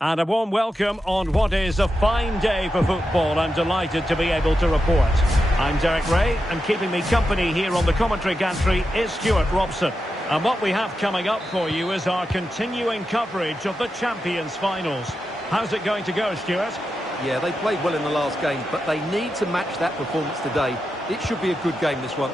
And a warm welcome on what is a fine day for football. I'm delighted to be able to report. I'm Derek Ray, and keeping me company here on the commentary gantry is Stuart Robson. And what we have coming up for you is our continuing coverage of the Champions Finals. How's it going to go, Stuart? Yeah, they played well in the last game, but they need to match that performance today. It should be a good game, this one.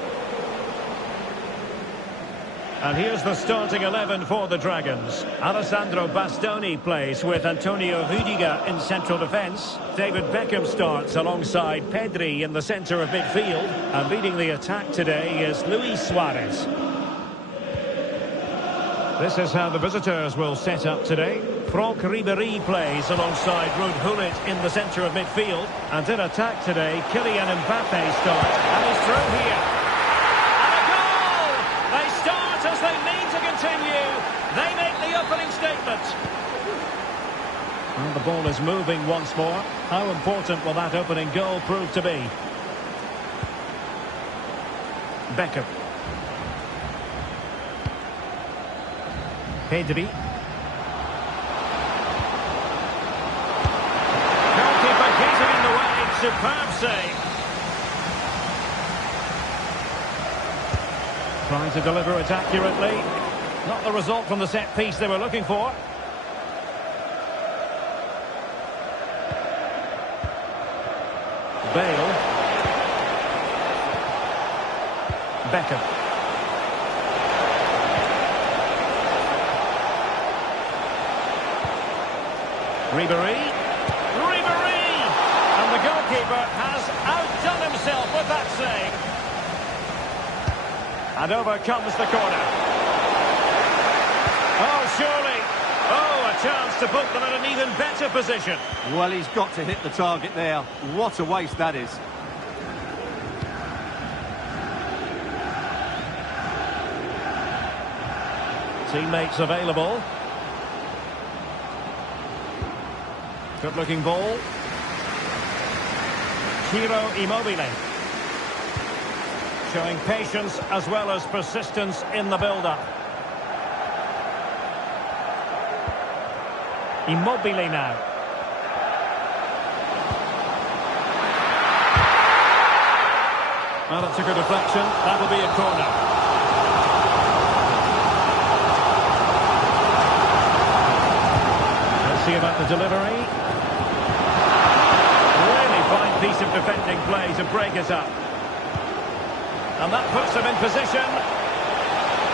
And here's the starting 11 for the Dragons. Alessandro Bastoni plays with Antonio Rüdiger in central defence. David Beckham starts alongside Pedri in the centre of midfield. And leading the attack today is Luis Suarez. This is how the visitors will set up today. Franck Ribéry plays alongside Ruud Gullit in the centre of midfield. And in attack today, Kylian Mbappe starts and is through here. And a goal! They start as they mean to continue. They make the opening statement. And the ball is moving once more. How important will that opening goal prove to be? Beckham. Pedri. Goalkeeper getting in the way. Superb save. Trying to deliver it accurately. Not the result from the set piece they were looking for. Bale. Beckham. Ribéry. And the goalkeeper has outdone himself with that save. And over comes the corner. Oh, surely. Oh, a chance to put them in an even better position. Well, he's got to hit the target there. What a waste that is. Teammates available. Good-looking ball. Ciro Immobile. Showing patience as well as persistence in the build-up. Immobile now. Well, it took a deflection. That'll be a corner. Let's see about the delivery. Really fine piece of defending play to break it up. And that puts him in position.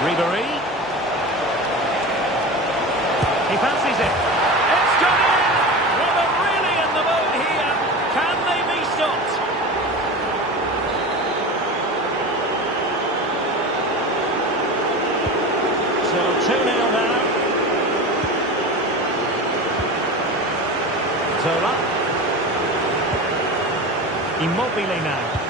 Ribéry. He fancies it. It's gone in! Well, they're really in the mode here. Can they be stopped? So 2-0 now. Zola. Immobile now.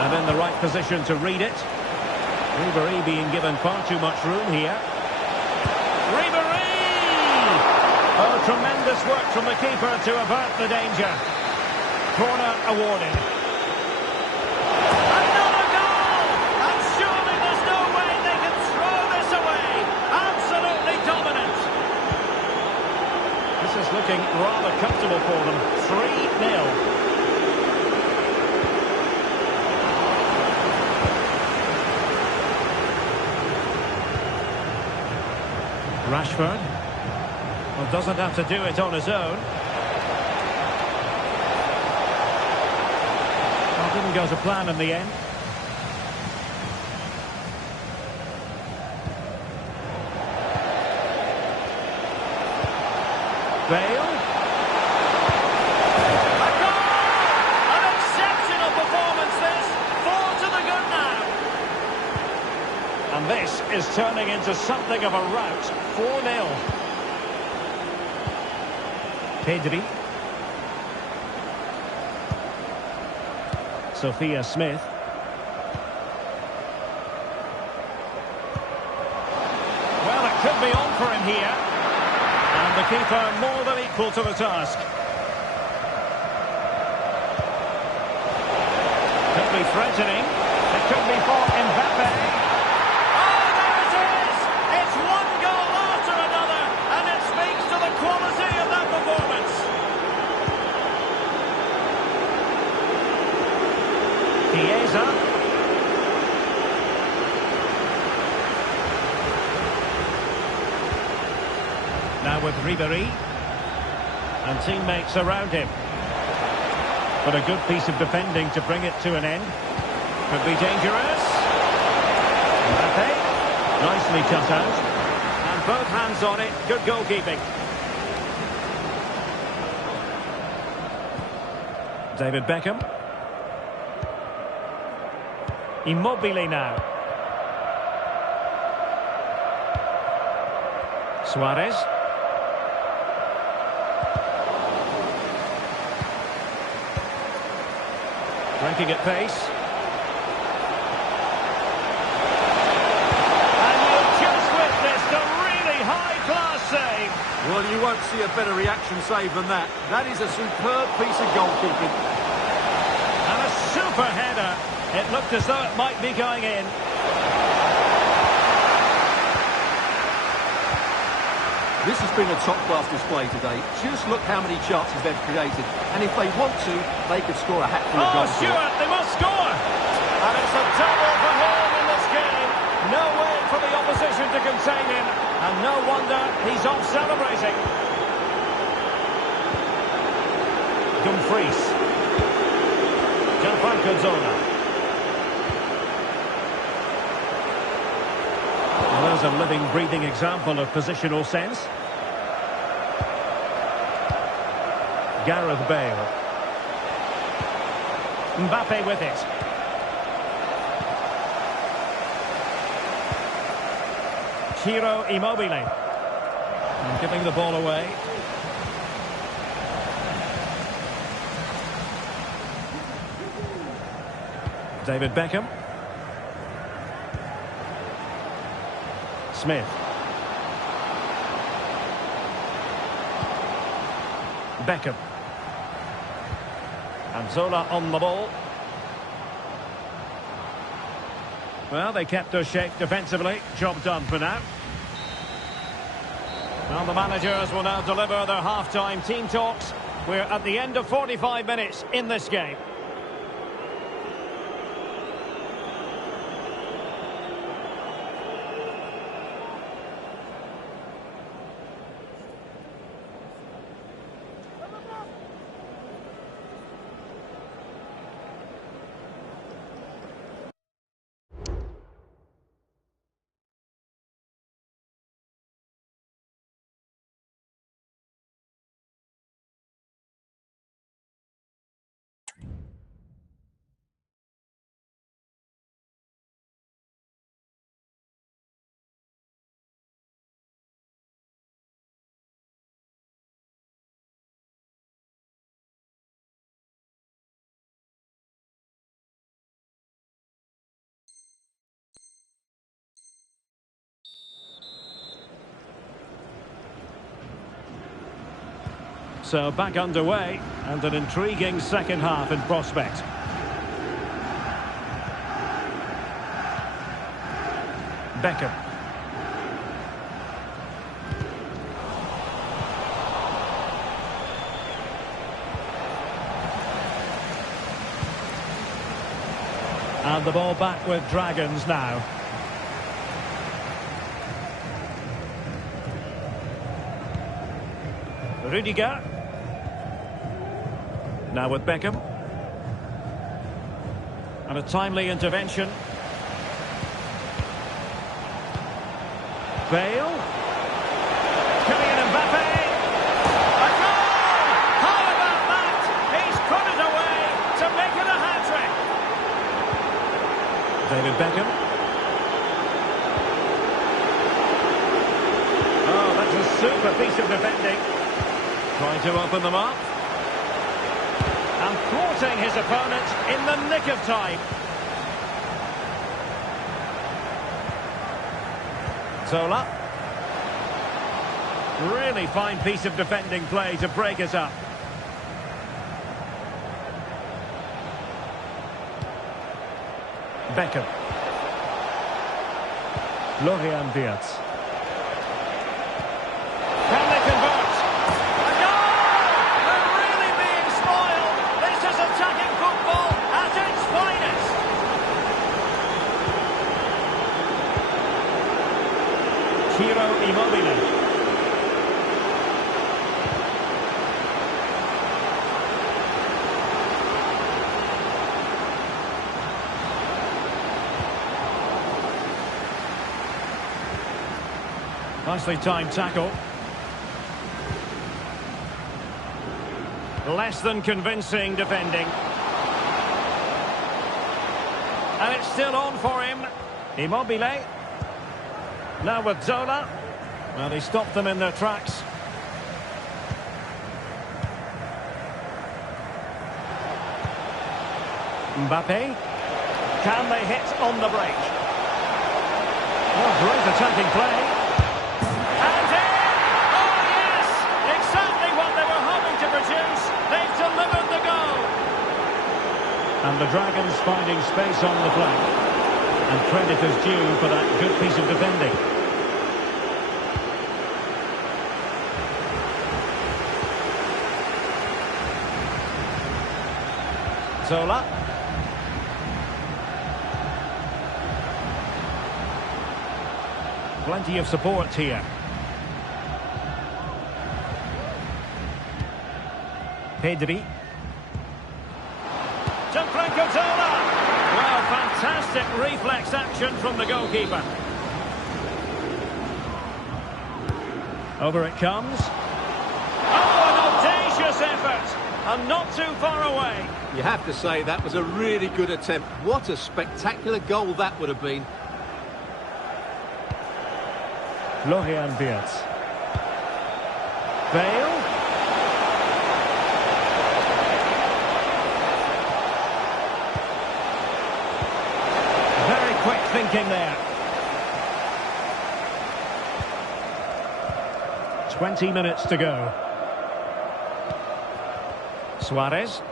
And in the right position to read it. Ribéry being given far too much room here. Ribéry! Oh, tremendous work from the keeper to avert the danger. Corner awarded. Another goal! And surely there's no way they can throw this away. Absolutely dominant. This is looking rather comfortable for them. 3-0. Rashford, well, doesn't have to do it on his own. Well, didn't go to plan in the end. Bale. A goal! An exceptional performance this. 4 to the good now. And this is turning into something of a rout. 4-0. Pedri. Sophia Smith. Well, it could be on for him here. And the keeper more than equal to the task. Could be threatening. It could be for Mbappe. It's one goal after another, and it speaks to the quality Now with Ribéry. And teammates around him. But a good piece of defending to bring it to an end. Could be dangerous. Mbappe. Nicely cut out. And both hands on it. Good goalkeeping. David Beckham. Immobile now. Suarez. Breaking at pace. And you've just witnessed a really high-class save. Well, you won't see a better reaction save than that. That is a superb piece of goalkeeping. And a super header. It looked as though it might be going in. This has been a top-class display today. Just look how many chances they've created. And if they want to, they could score a hat-trick of Oh, goals. Stuart, they must score! And it's a double for home in this game. No way for the opposition to contain him. And no wonder he's off celebrating. Dumfries. Gianfranco Zola. Well, there's a living, breathing example of positional sense. Gareth Bale. Mbappe with it. Ciro Immobile. And giving the ball away. David Beckham. Smith. Beckham. And Zola on the ball. Well, they kept their shape defensively. Job done for now. Well, the managers will now deliver their half-time team talks. We're at the end of 45 minutes in this game. So back underway, and an intriguing second half in prospect. Beckham. And the ball back with Dragons now. Rudiger. Now with Beckham. And a timely intervention. Bale. Kylian Mbappe. A goal! How about that? He's put it away to make it a hat-trick. David Beckham. Oh, that's a super piece of defending. Trying to open them up. And thwarting his opponent in the nick of time. Zola. Really fine piece of defending play to break us up. Beckham. Florian Wirtz. Can they convert? A goal! They're really being spoiled. This is attacking football at its finest. Ciro Immobile. Nicely timed tackle. Less than convincing defending. And it's still on for him. Immobile. Now with Zola. Well, he stopped them in their tracks. Mbappe. Can they hit on the break? Oh, great attacking play. And in! Oh, yes! Exactly what they were hoping to produce. They've delivered the goal. And the Dragons finding space on the flank. And credit is due for that good piece of defending. Zola. Plenty of support here. Pedri. Gianfranco Zola. Well, fantastic reflex action from the goalkeeper. Over it comes. Oh, an audacious effort. And not too far away. You have to say that was a really good attempt. What a spectacular goal that would have been. Florian Wirtz. Bale. Very quick thinking there. 20 minutes to go. Suarez.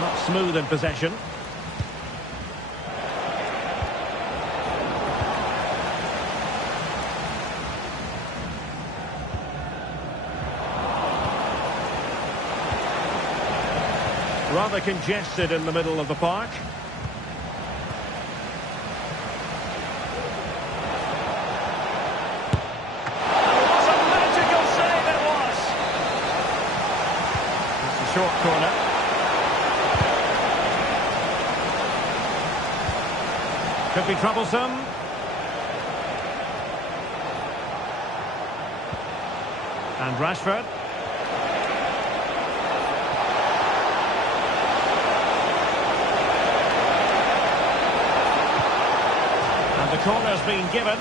Not smooth in possession. Rather congested in the middle of the park. What a magical save it was! It's a short corner. Could be troublesome. And Rashford. The corner's been given.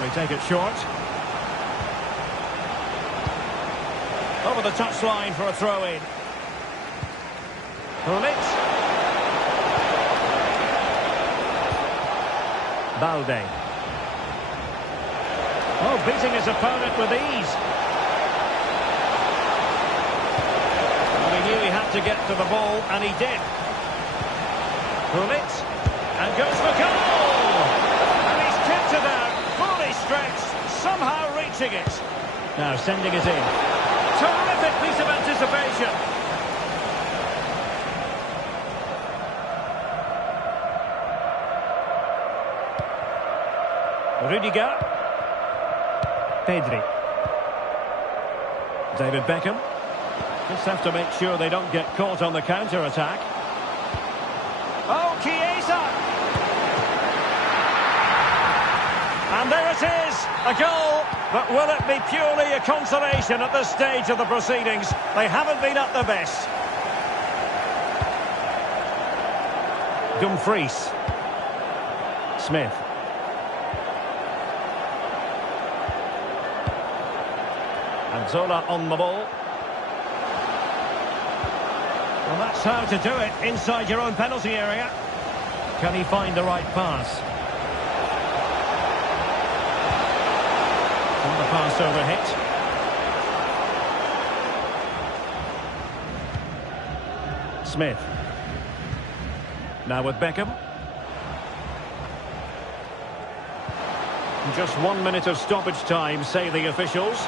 They take it short. Over the touchline for a throw-in. Hulic. Balde. Oh, beating his opponent with ease. Well, he knew he had to get to the ball, and he did. Hulic. And goes for goal! And he's kicked it out, fully stretched, somehow reaching it. Now sending it in. Terrific piece of anticipation. Rudiger. Pedri. David Beckham. Just have to make sure they don't get caught on the counter-attack. Oh, Chiesa! And there it is, a goal, but will it be purely a consolation at this stage of the proceedings? They haven't been at their best. Dumfries. Smith. And Zola on the ball. Well, that's how to do it, inside your own penalty area. Can he find the right pass? And the pass over hit. Smith. Now with Beckham. Just 1 minute of stoppage time, say the officials.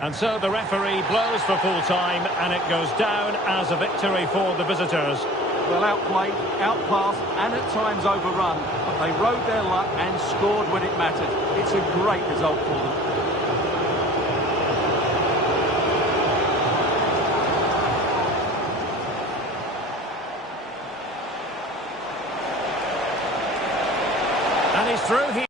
And so the referee blows for full time, and it goes down as a victory for the visitors. Well, outplayed, outpassed, and at times overrun. But they rode their luck and scored when it mattered. It's a great result for them. through here.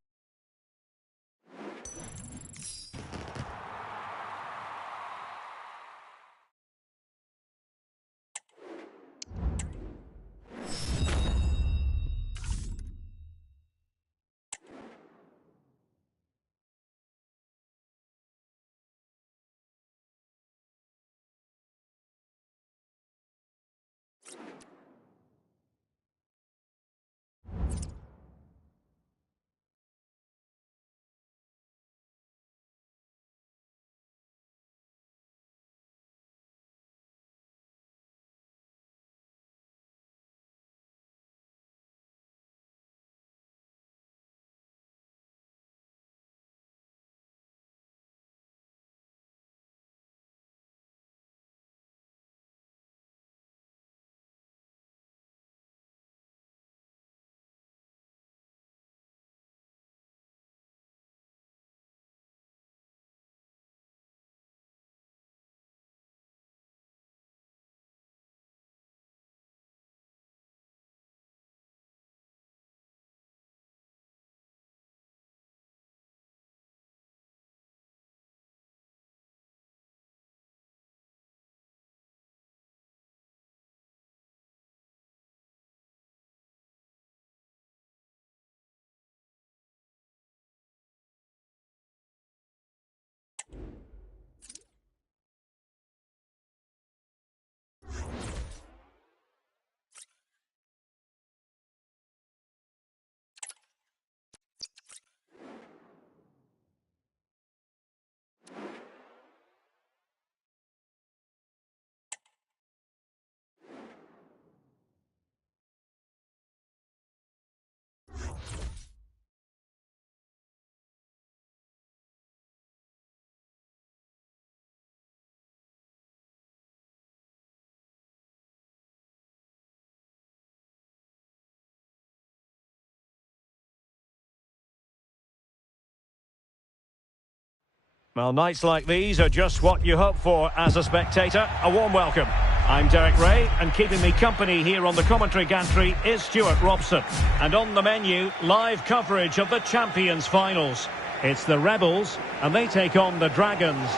Well, nights like these are just what you hope for as a spectator. A warm welcome. I'm Derek Ray, and keeping me company here on the commentary gantry is Stuart Robson. And on the menu, live coverage of the Champions Finals. It's the Rebels, and they take on the Dragons.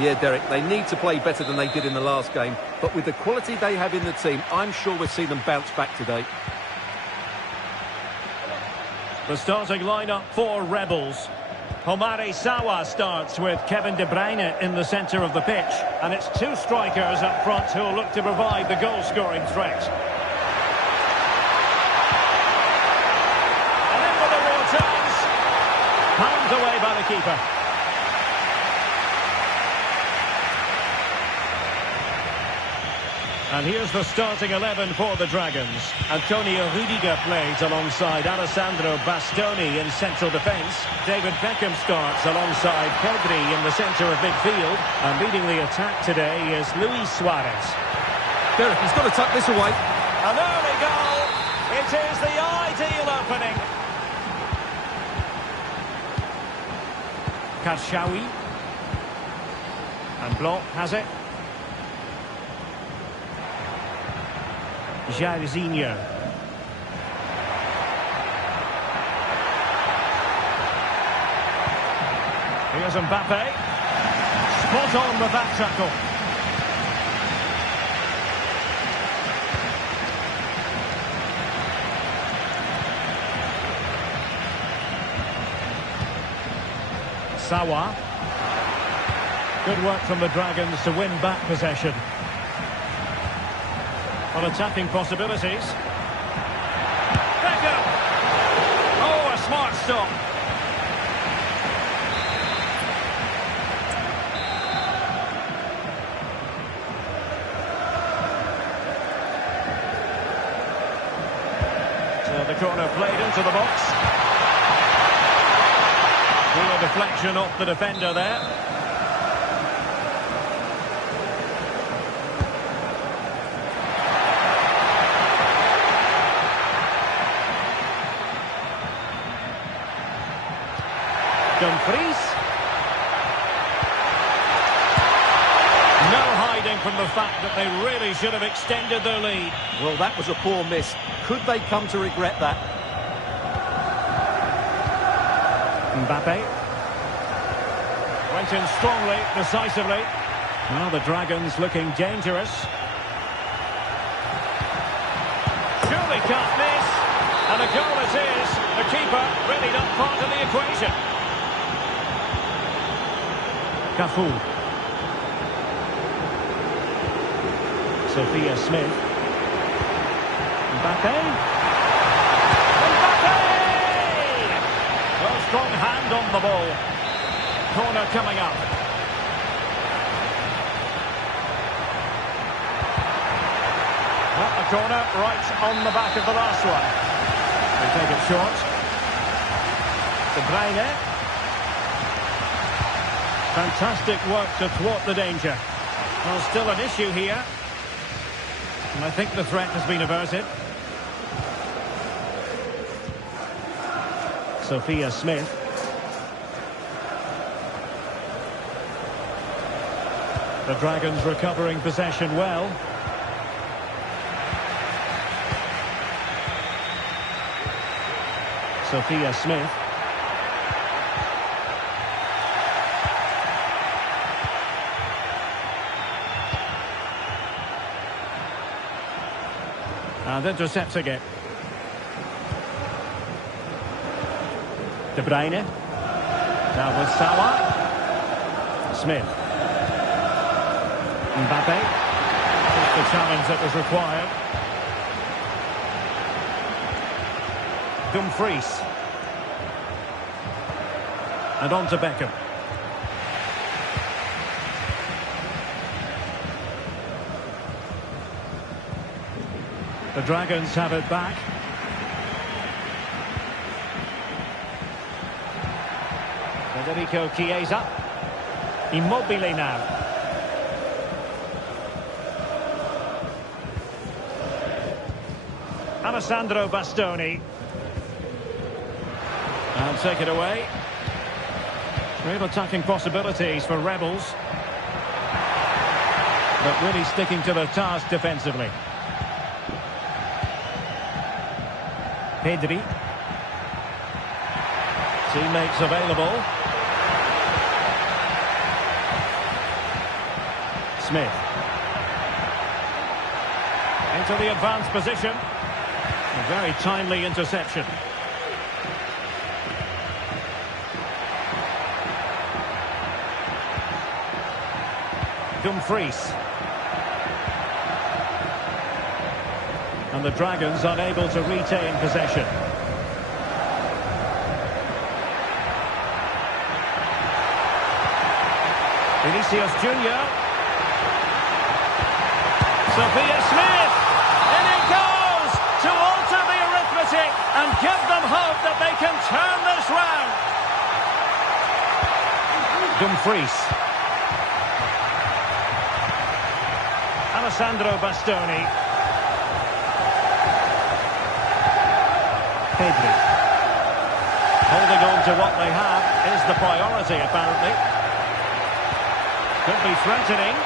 Yeah, Derek, they need to play better than they did in the last game. But with the quality they have in the team, I'm sure we'll see them bounce back today. The starting lineup for Rebels. Homare Sawa starts with Kevin De Bruyne in the centre of the pitch. And it's two strikers up front who will look to provide the goal-scoring threat. And in with the raw chance. Palmed away by the keeper. And here's the starting 11 for the Dragons. Antonio Rudiger plays alongside Alessandro Bastoni in central defence. David Beckham starts alongside Pedri in the centre of midfield. And leading the attack today is Luis Suarez. Derek, he's got to tuck this away. An early goal. It is the ideal opening. Karshawi. And Blanc has it. Jairzinho. Here's Mbappe. Spot on with that tackle. Sawa. Good work from the Dragons to win back possession. On attacking possibilities. Beckham! Oh, a smart stop. So the corner played into the box. Poor deflection off the defender there. Dumfries. No hiding from the fact that they really should have extended their lead. Well, that was a poor miss. Could they come to regret that? Mbappe. Went in strongly, decisively. Well, the Dragons looking dangerous. Surely can't miss. And a goal it is. The keeper really not part of the equation. Cafu. Sophia Smith. Mbappe. Mbappe! Well, strong hand on the ball. Corner coming up. Well, a corner right on the back of the last one. They take it short. De Bruyne. Fantastic work to thwart the danger. Well, still an issue here. And I think the threat has been averted. Sophia Smith. The Dragons recovering possession well. Sophia Smith. And intercepting it. De Bruyne. Now with Sawa. Smith. Mbappe. Just the challenge that was required. Dumfries. And on to Beckham. The Dragons have it back. Federico Chiesa. Immobile now. Alessandro Bastoni. And take it away. Real attacking possibilities for Rebels. But really sticking to the task defensively. Pedri. Teammates available. Smith. Into the advanced position. A very timely interception. Dumfries. And the Dragons unable to retain possession. Vinicius Junior. Sophia Smith. In it goes to alter the arithmetic and give them hope that they can turn this round. Dumfries. Alessandro Bastoni. Pedri. Holding on to what they have is the priority, apparently. Could be threatening.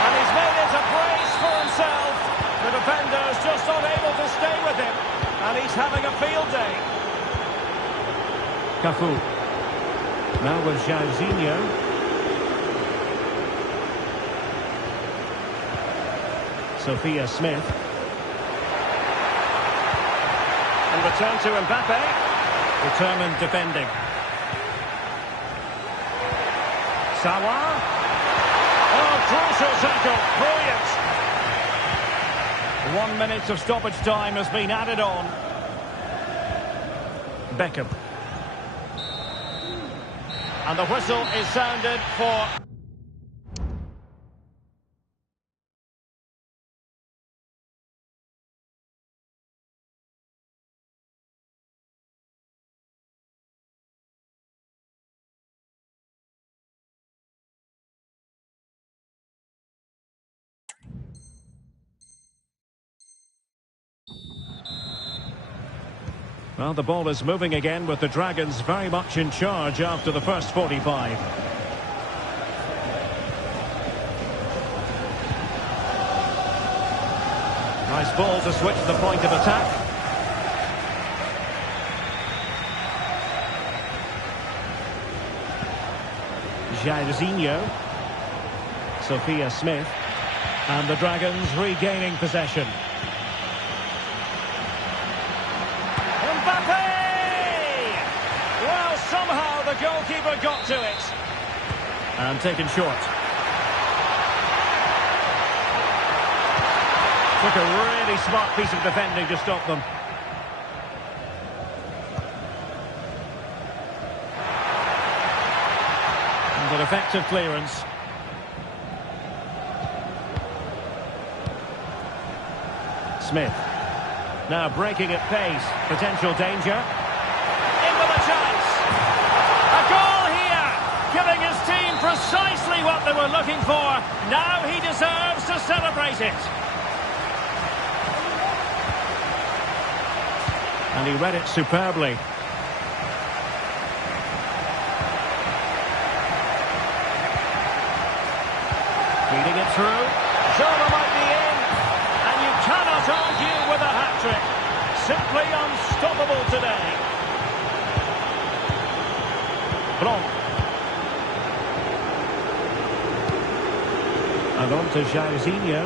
And he's made it a brace for himself. The defender's just unable to stay with him. And he's having a field day. Cafu. Now with Jairzinho. Sophia Smith. And return to Mbappe. Determined defending. Sawa. Oh, crucial tackle. Brilliant. 1 minute of stoppage time has been added on. Beckham. And the whistle is sounded for... Well, the ball is moving again with the Dragons very much in charge after the first 45. Nice ball to switch the point of attack. Jairzinho. Sophia Smith. And the Dragons regaining possession. Mbappe! Well, somehow the goalkeeper got to it. And taken short. Took a really smart piece of defending to stop them. And an effective clearance. Smith. Now breaking at pace. Potential danger. In with a chance. A goal here. Giving his team precisely what they were looking for. Now he deserves to celebrate it. And he read it superbly. Feeding it through. Zola might be in. And you cannot argue with a hat-trick. Simply unstoppable today. Blanc. And on to Jairzinho.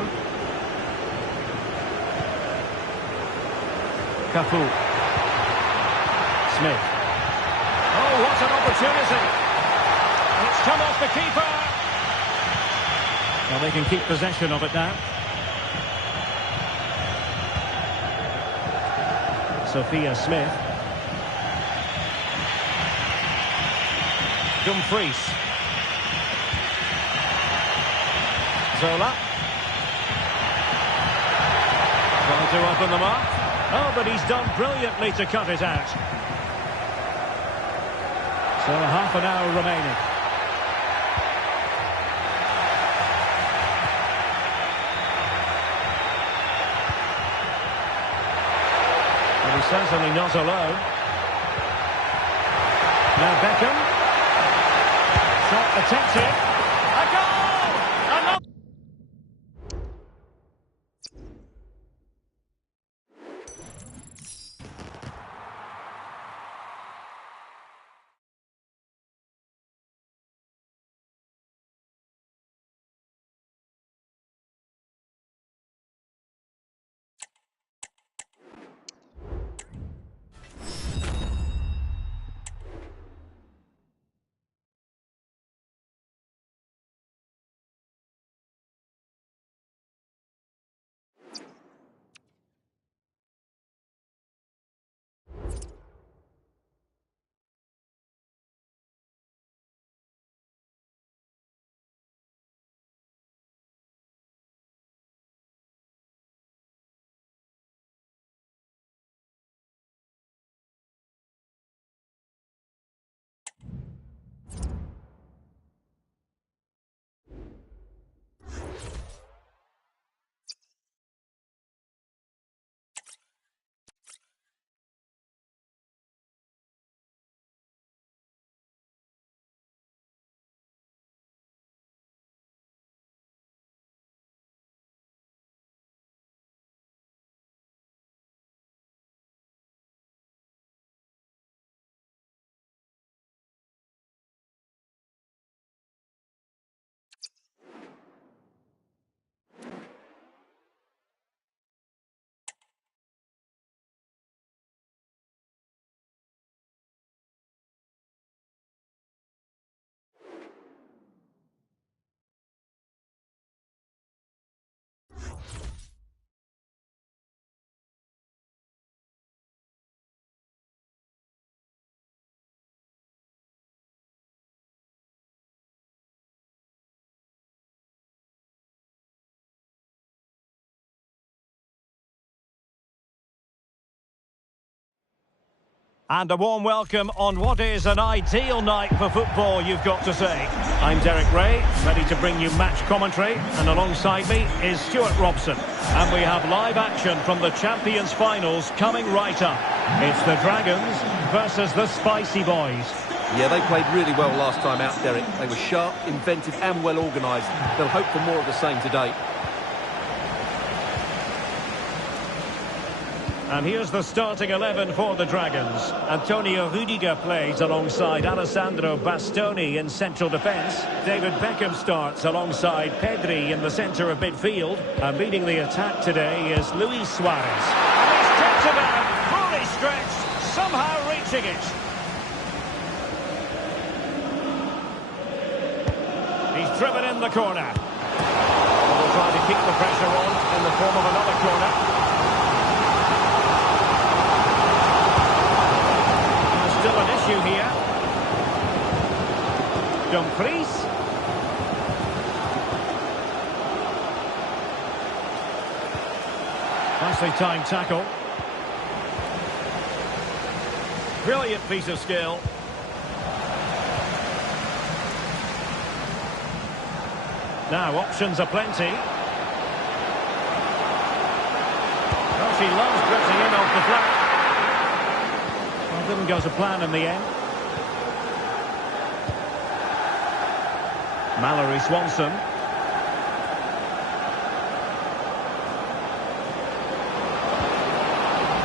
Cafu. Smith. Oh, what an opportunity. It's come off the keeper. Well, they can keep possession of it now. Sophia Smith. Dumfries. Zola. Trying to open them up. Oh, but he's done brilliantly to cut it out. So half an hour remaining. But he's certainly not alone. Now Beckham. Shot attempted. A goal! Another. And a warm welcome on what is an ideal night for football, you've got to say. I'm Derek Ray, ready to bring you match commentary, and alongside me is Stuart Robson. And we have live action from the Champions Finals coming right up. It's the Dragons versus the Spicy Boys. Yeah, they played really well last time out, Derek. They were sharp, inventive and well organised. They'll hope for more of the same today. And here's the starting 11 for the Dragons. Antonio Rudiger plays alongside Alessandro Bastoni in central defence. David Beckham starts alongside Pedri in the centre of midfield. And leading the attack today is Luis Suarez. And he's stepped about, fully stretched, somehow reaching it. He's driven in the corner. We'll try to keep the pressure on in the form of another corner. Still an issue here. Dumfries. Nicely timed tackle. Brilliant piece of skill. Now options are plenty. Oh, she loves drifting in off the flank. Didn't go to plan in the end. Mallory Swanson.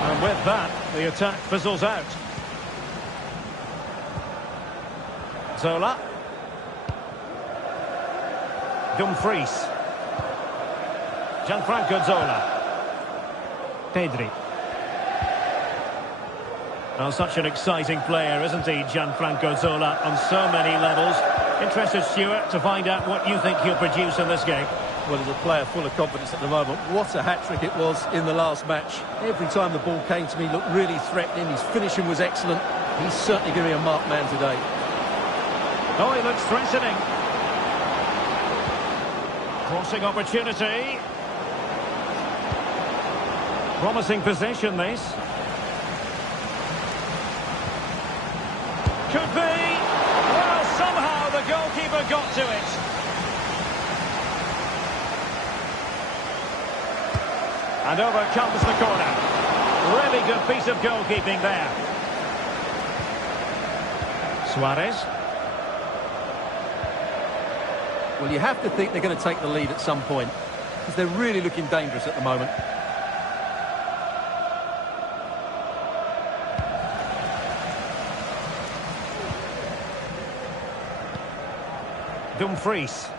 And with that, the attack fizzles out. Zola. Dumfries. Gianfranco Zola. Pedri. Well, such an exciting player, isn't he, Gianfranco Zola, on so many levels. Interested, Stuart, to find out what you think he'll produce in this game. Well, as a player full of confidence at the moment, what a hat-trick it was in the last match. Every time the ball came to me, looked really threatening. His finishing was excellent. He's certainly going to be a marked man today. Oh, he looks threatening. Crossing opportunity. Promising possession, this. Could be. Well, somehow the goalkeeper got to it. And over comes the corner. Really good piece of goalkeeping there. Suarez. Well, you have to think they're going to take the lead at some point, because they're really looking dangerous at the moment. Dumfries.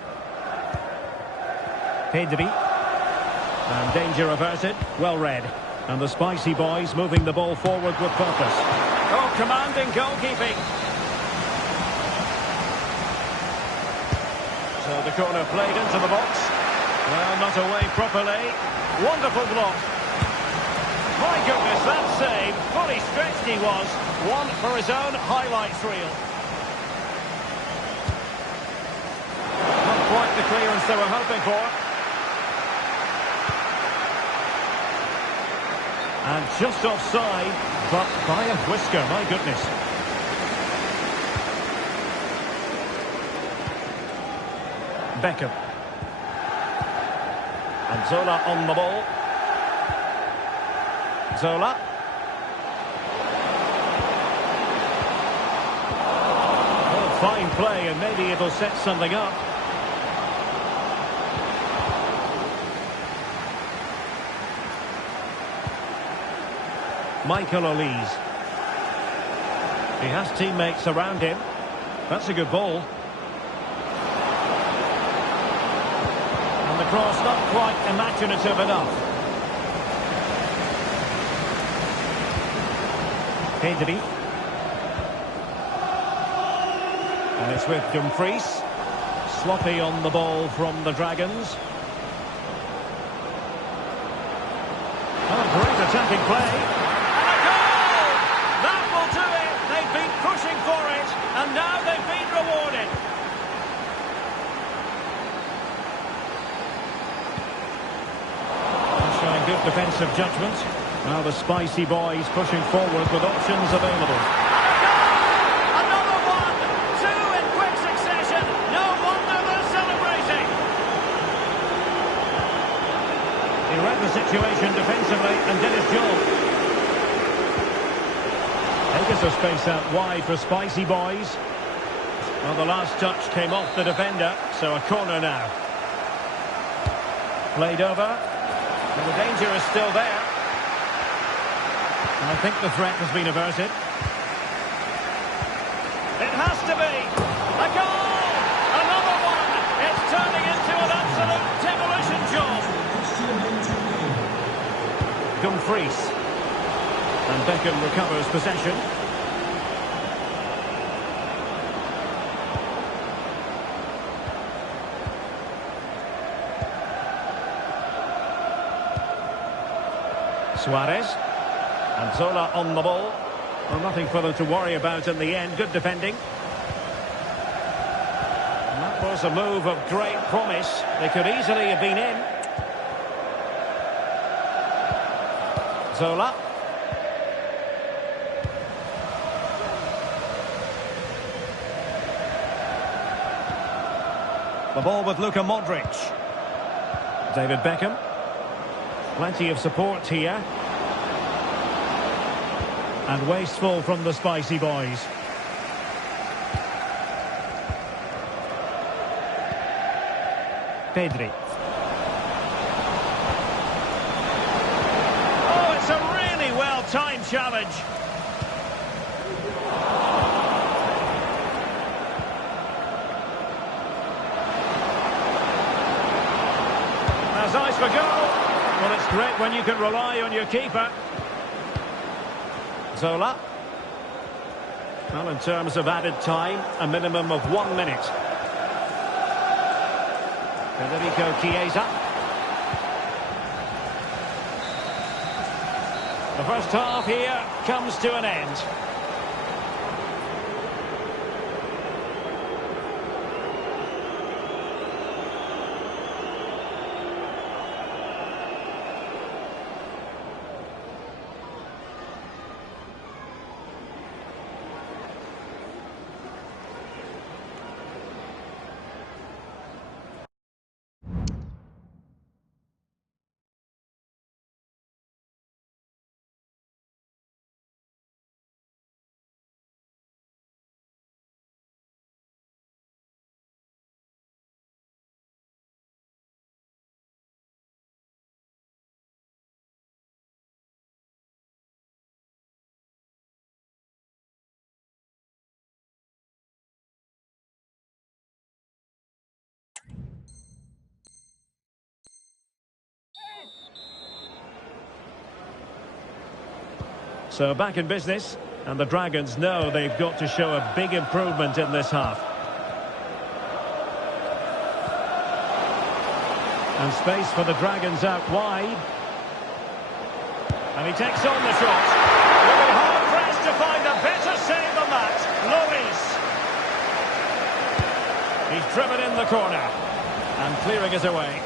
Pedri. And danger averted. Well read. And the Spicy Boys moving the ball forward with purpose. Oh, commanding goalkeeping. So the corner played into the box. Well, not away properly. Wonderful block. My goodness, that save. Fully stretched he was. One for his own highlights reel. Quite the clearance they were hoping for. And just offside, but by a whisker, my goodness. Beckham. And Zola on the ball. Zola. Oh, fine play, and maybe it'll set something up. Michael Olise. He has teammates around him. That's a good ball. And the cross not quite imaginative enough. Pedri. And it's with Dumfries. Sloppy on the ball from the Dragons. Oh, great attacking play. Pushing for it, and now they've been rewarded. Showing good defensive judgment. Now the Spicy Boys pushing forward with options available. Another one! Two in quick succession. No wonder they're celebrating. He read the situation defensively and did his job. Takes a space out wide for Spicy Boys. Well, the last touch came off the defender, so a corner now. Played over, and the danger is still there. I think the threat has been averted. It has to be. A goal! Another one! It's turning into an absolute demolition job. Dumfries. And Beckham recovers possession. Suarez. And Zola on the ball. Well, nothing for them to worry about in the end. Good defending. And that was a move of great promise. They could easily have been in. Zola. The ball with Luka Modric. David Beckham. Plenty of support here. And wasteful from the spicy boys. Pedri. Oh, it's a really well-timed challenge. Has eyes for goal. Well, it's great when you can rely on your keeper. Zola. Well, in terms of added time, a minimum of 1 minute. Federico Chiesa. The first half here comes to an end. So back in business, and the Dragons know they've got to show a big improvement in this half. And space for the Dragons out wide. And he takes on the shot. Will be hard-pressed to find a better save than that. Lloris. He's driven in the corner. And clearing it away.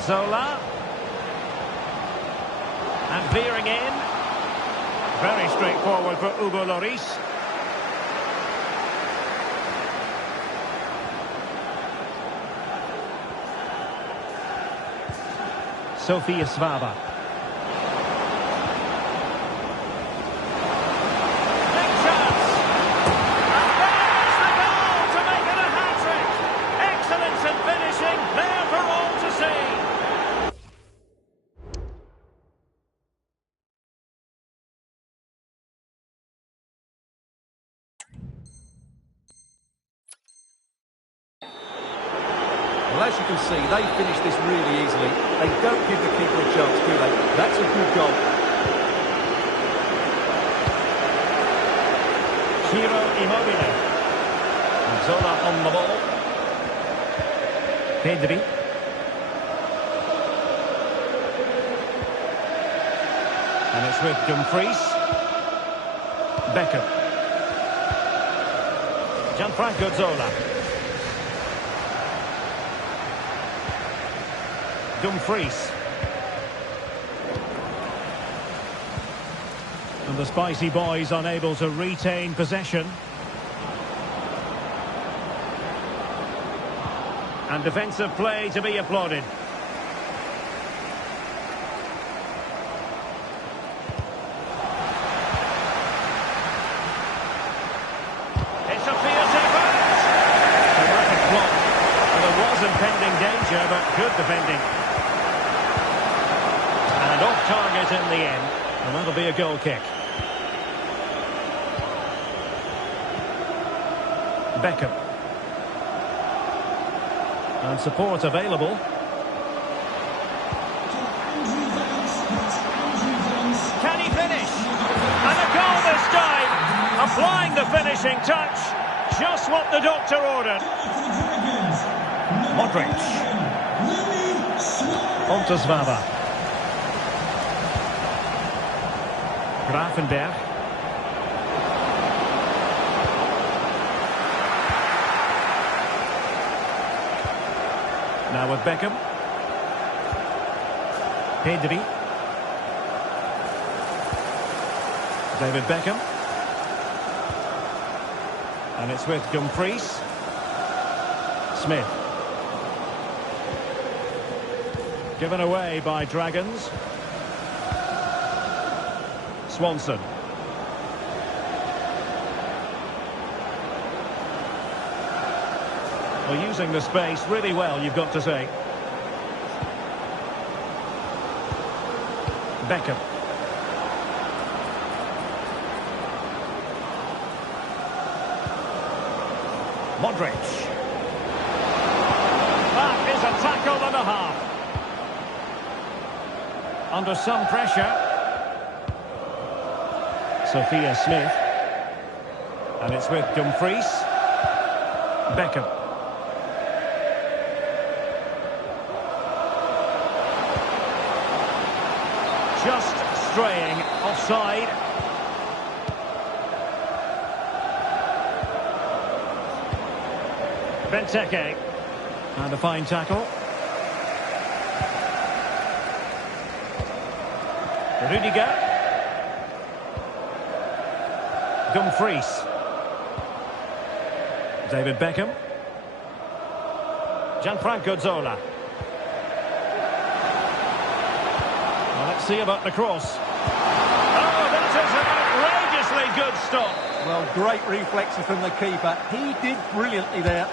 Zola. And veering in. Very straightforward for Hugo Lloris. Sofia Svaba. Big chance. And there's the goal to make it a hat-trick. Excellence in finishing, there for all to see. Well, as you can see, they finished this really easily. They don't give the keeper a chance, do they? That's a good goal. Ciro Immobile. And Zola on the ball. Pedri. And it's with Dumfries. Beckham. Gianfranco Zola. Dumfries. And the spicy boys unable to retain possession. And defensive play to be applauded. It's a fierce effort. Terrific block. Well, there was impending danger, but good defending. And off target in the end. And that'll be a goal kick. Beckham. And support available. Can he finish? And a goal this time! Applying the finishing touch. Just what the doctor ordered. Modric. On to Svava. Grafenberg. Now with Beckham. Pedri. David Beckham. And it's with Dumfries. Smith. Given away by Dragons. Swanson. Well, using the space really well, you've got to say. Beckham. Modric. That is a tackle and a half. Under some pressure. Sophia Smith. And it's with Dumfries. Beckham. Just straying offside. Benteke. And a fine tackle. Rudiger. Dumfries. David Beckham. Gianfranco Zola. Well, let's see about the cross. Oh, that is an outrageously good stop. Well, great reflexes from the keeper. He did brilliantly there.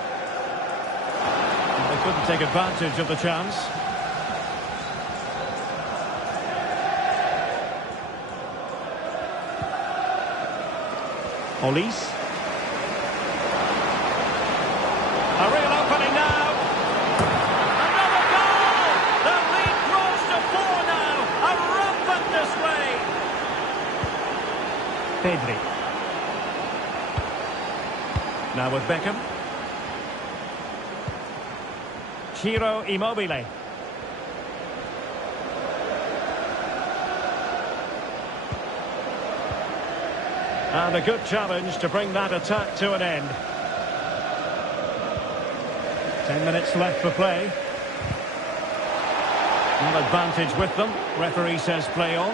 They couldn't take advantage of the chance. Olise. A real opening now. Another goal! The lead grows to 4 now. A rampant display. Pedri. Now with Beckham. Ciro Immobile. And a good challenge to bring that attack to an end. 10 minutes left for play. An advantage with them. Referee says play on.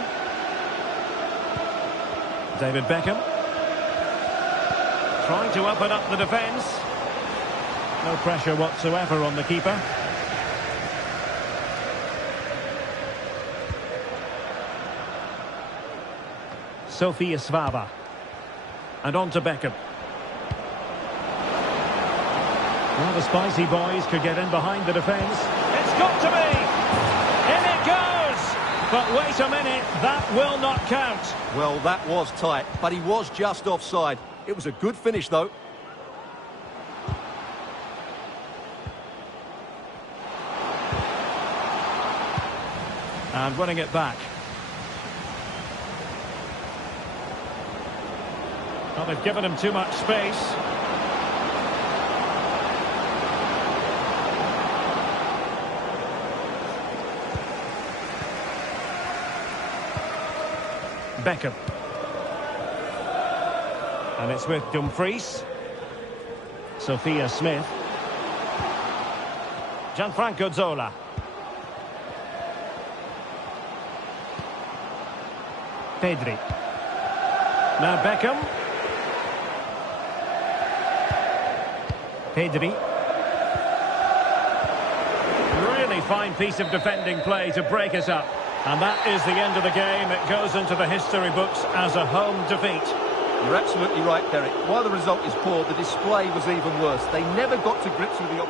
David Beckham. Trying to open up the defence. No pressure whatsoever on the keeper. Sophia Svava. And on to Beckham. Well, the spicy boys could get in behind the defence. It's got to be! In it goes! But wait a minute, that will not count. Well, that was tight, but he was just offside. It was a good finish, though. And winning it back. Well, they've given him too much space. Beckham. And it's with Dumfries. Sophia Smith. Gianfranco Zola. Pedri. Now Beckham. Pedri. Really fine piece of defending play to break us up. And that is the end of the game. It goes into the history books as a home defeat. You're absolutely right, Derek. While the result is poor, the display was even worse. They never got to grips with the...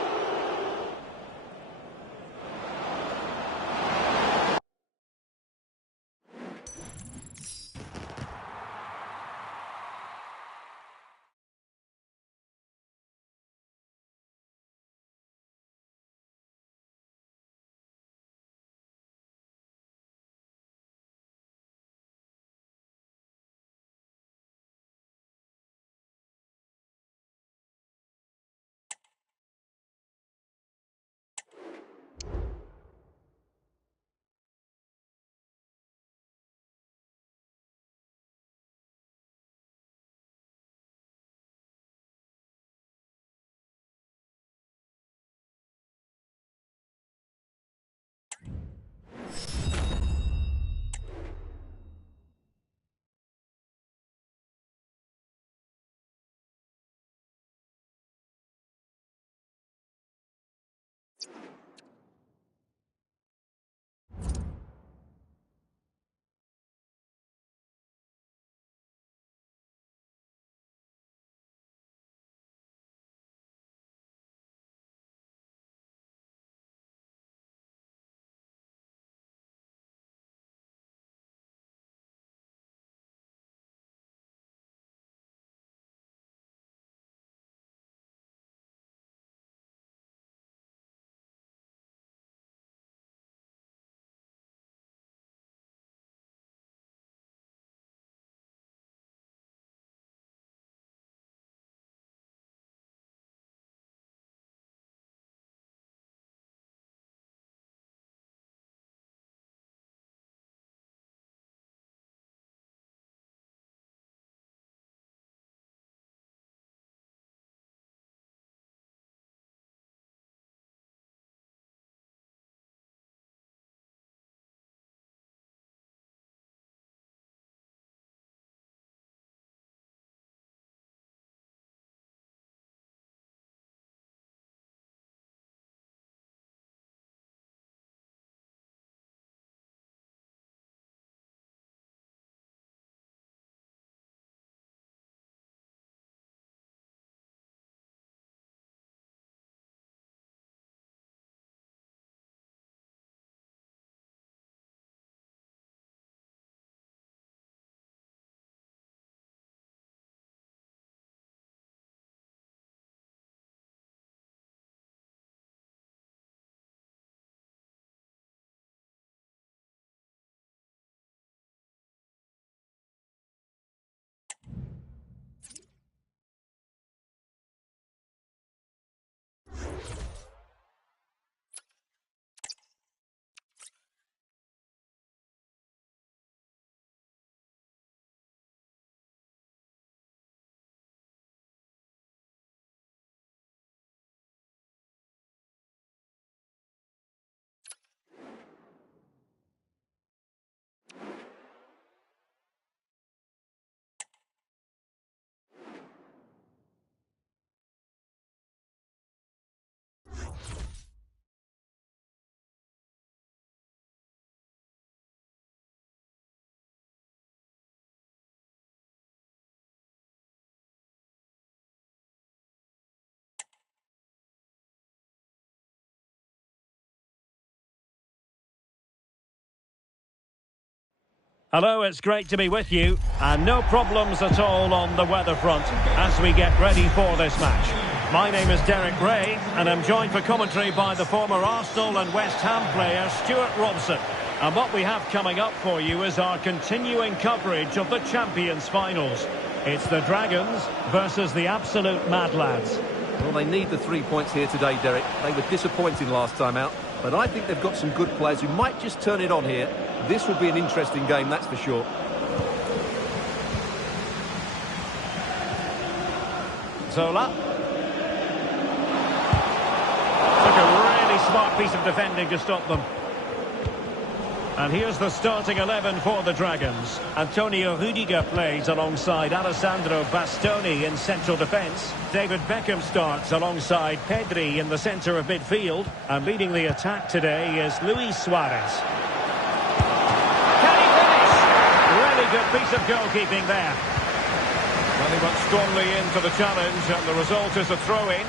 Hello, it's great to be with you, and no problems at all on the weather front as we get ready for this match. My name is Derek Ray, and I'm joined for commentary by the former Arsenal and West Ham player Stuart Robson. And what we have coming up for you is our continuing coverage of the Champions finals. It's the Dragons versus the absolute Mad Lads. Well, they need the 3 points here today, Derek. They were disappointing last time out, but I think they've got some good players who might just turn it on here. This will be an interesting game, that's for sure. Zola. Took a really smart piece of defending to stop them. And here's the starting 11 for the Dragons. Antonio Rudiger plays alongside Alessandro Bastoni in central defence. David Beckham starts alongside Pedri in the centre of midfield. And leading the attack today is Luis Suarez. Can he finish? Really good piece of goalkeeping there. Well, he went strongly into the challenge, and the result is a throw-in.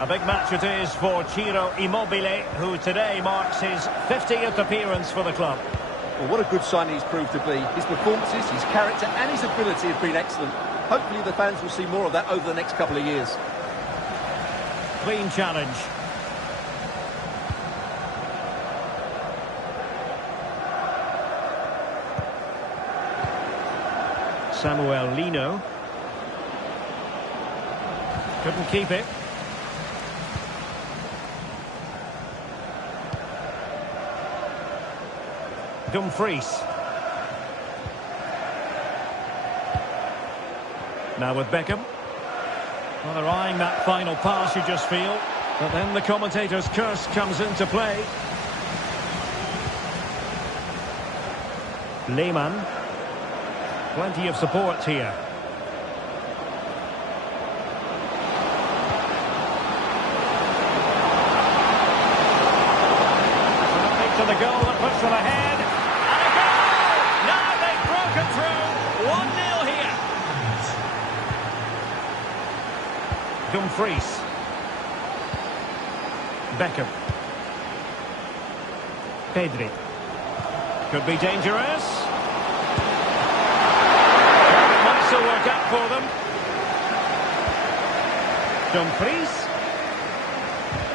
A big match it is for Ciro Immobile, who today marks his 50th appearance for the club. Well, what a good sign he's proved to be. His performances, his character and his ability have been excellent. Hopefully the fans will see more of that over the next couple of years. Clean challenge. Samuel Lino. Couldn't keep it. Dumfries. Now with Beckham. Well, they're eyeing that final pass, you just feel. But then the commentator's curse comes into play. Lehmann. Plenty of support here. To the goal that puts them ahead. And a goal! Now they've broken through. 1-0 here. Dumfries. Beckham. Pedri. Could be dangerous. It might still work out for them. Dumfries.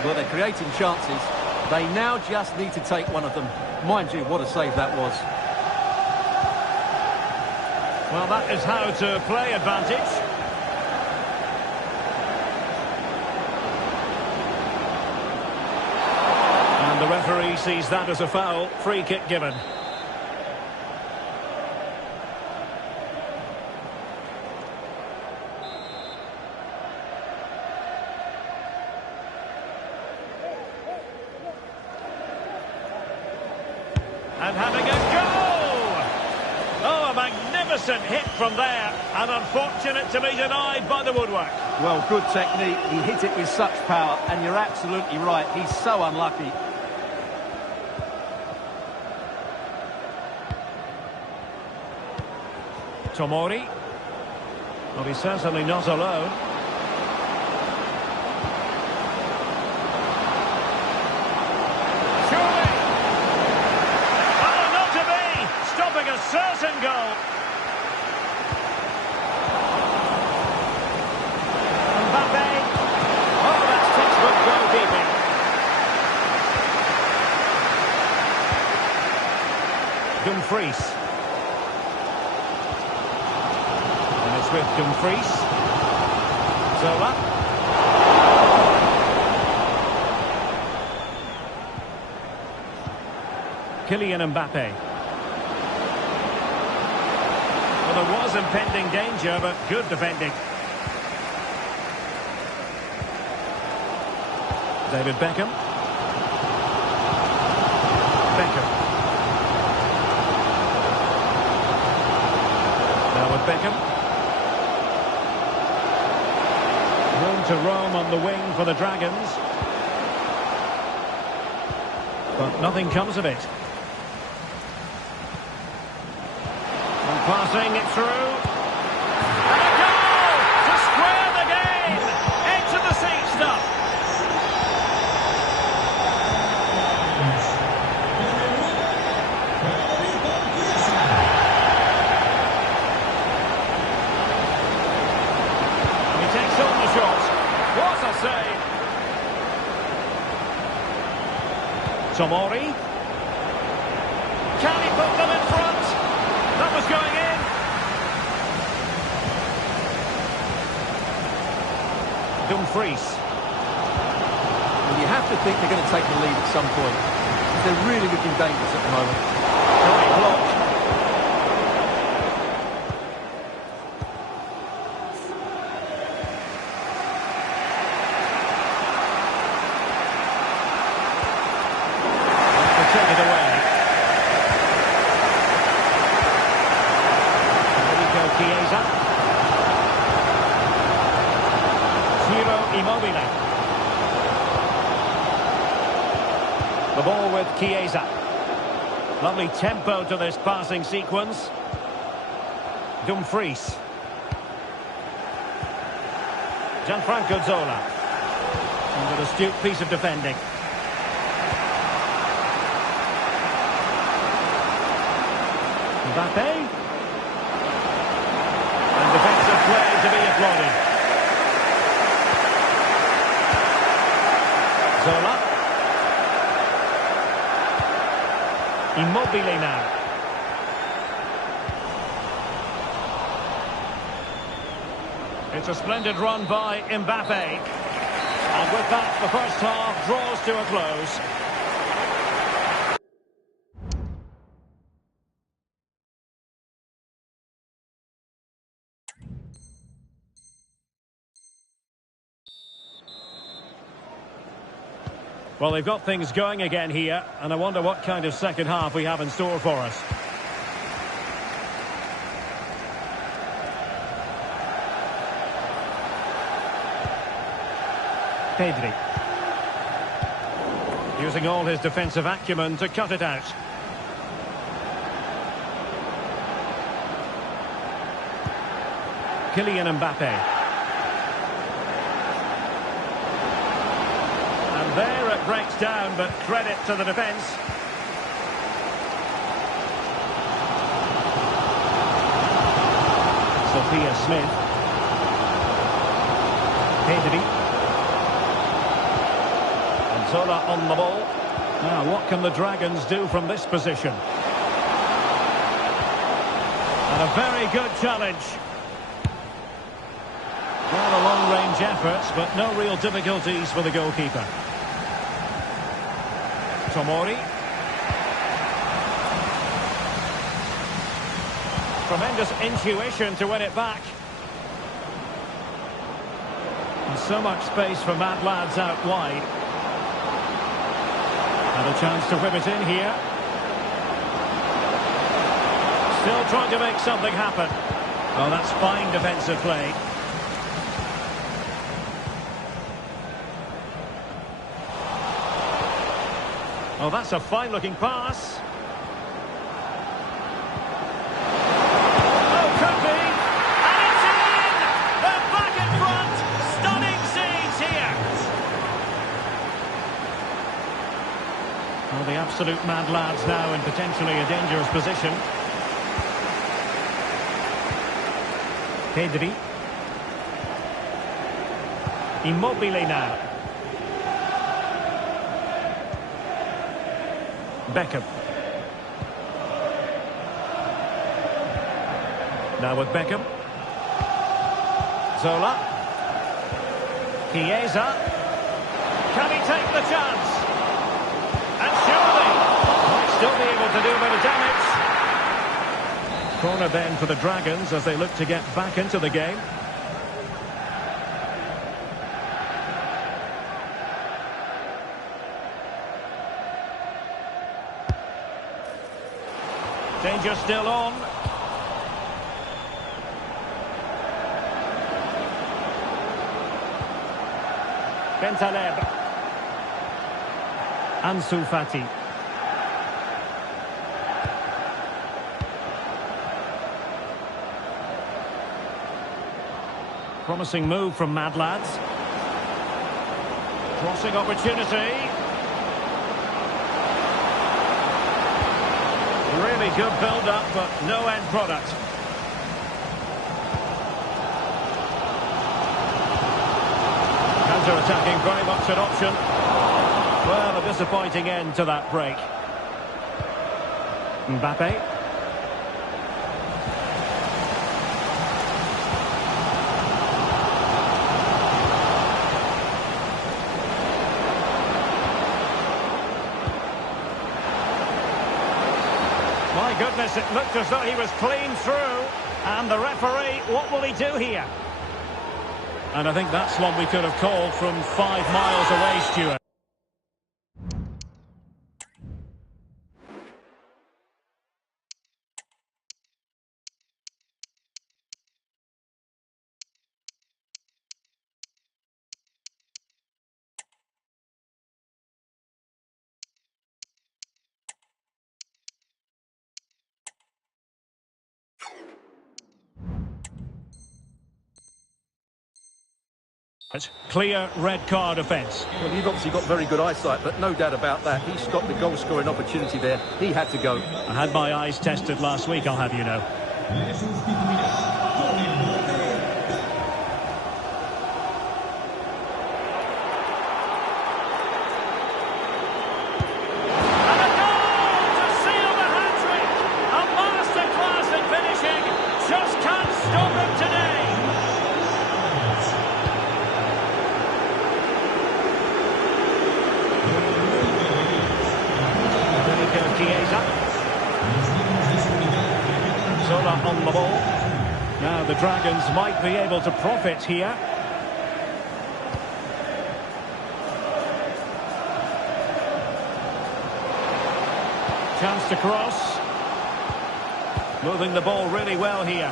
Well, they're creating chances. They now just need to take one of them. Mind you, what a save that was. Well, that is how to play advantage. And the referee sees that as a foul. Free kick given. And having a goal! Oh, a magnificent hit from there. And unfortunate to be denied by the woodwork. Well, good technique. He hit it with such power, and you're absolutely right. He's so unlucky. Tomori. Well, he's certainly not alone. Certain goal. Mbappe. Oh, that's textbook goalkeeping. Dumfries. And it's with Dumfries. Zola. Kylian Mbappe. Well, there was impending danger, but good defending. David Beckham. Beckham. Now with Beckham. Room to roam on the wing for the Dragons. But nothing comes of it. Passing it through. And a goal to square the game. Into the seat stuff. Tomori. Can he put them in front? That was going in. Dumfries. And you have to think they're going to take the lead at some point. They're really looking dangerous at the moment. Great block. Take it away. Chiesa. Ciro Immobile. The ball with Chiesa. Lovely tempo to this passing sequence. Dumfries. Gianfranco Zola. And an astute piece of defending. Mbappe. And defensive play to be applauded. Zola. Immobile now. It's a splendid run by Mbappe. And with that, the first half draws to a close. Well, they've got things going again here, and I wonder what kind of second half we have in store for us. Pedri. Using all his defensive acumen to cut it out. Kylian Mbappe. There it breaks down, but credit to the defence. Sophia Smith. Pedri. And Zola on the ball. Now, what can the Dragons do from this position? And a very good challenge. Well, a long-range effort, but no real difficulties for the goalkeeper. Tomori. Tremendous intuition to win it back. And so much space for mad lads out wide. And a chance to whip it in here. Still trying to make something happen. Well, that's fine defensive play. Oh, that's a fine-looking pass. Oh, could be. And it's in! They're back in front. Stunning scenes here. Well, the absolute mad lads now in potentially a dangerous position. Pedri. Immobile now. Beckham. Now with Beckham. Zola. Chiesa. Can he take the chance? And surely might still be able to do a bit of damage. Corner then for the Dragons as they look to get back into the game. Danger still on. Bentaleb. Ansu Fati. Promising move from Mad Lads. Crossing opportunity. Really good build-up, but no end product. Counter-attacking, very much an option. Well, a disappointing end to that break. Mbappe. My goodness, it looked as though he was clean through. And the referee, what will he do here? And I think that's one we could have called from 5 miles away, Stuart. Clear red card offence. Well, you've obviously got very good eyesight, but no doubt about that. He stopped the goal-scoring opportunity there. He had to go. I had my eyes tested last week, I'll have you know. And a goal to seal the hat-trick. A masterclass in finishing. Just can't stop him today. Zola on the ball. Now the Dragons might be able to profit here. Chance to cross. Moving the ball really well here.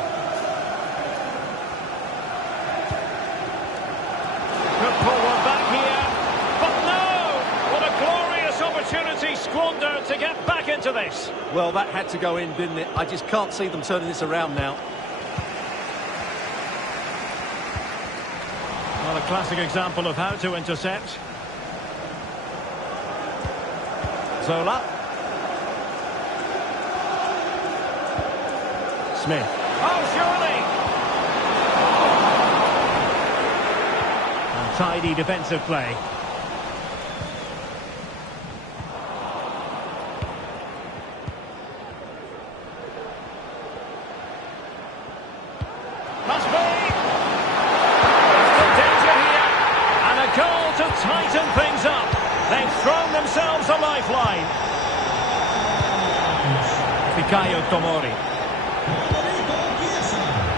Good forward back here. But no! What a glorious opportunity squandered to get back into this. Well, that had to go in, didn't it? I just can't see them turning this around now. Well, a classic example of how to intercept. Zola. Smith. Oh, surely! And tidy defensive play. Must be! Still danger here. And a goal to tighten things up. They've thrown themselves a lifeline. Fikayo Tomori.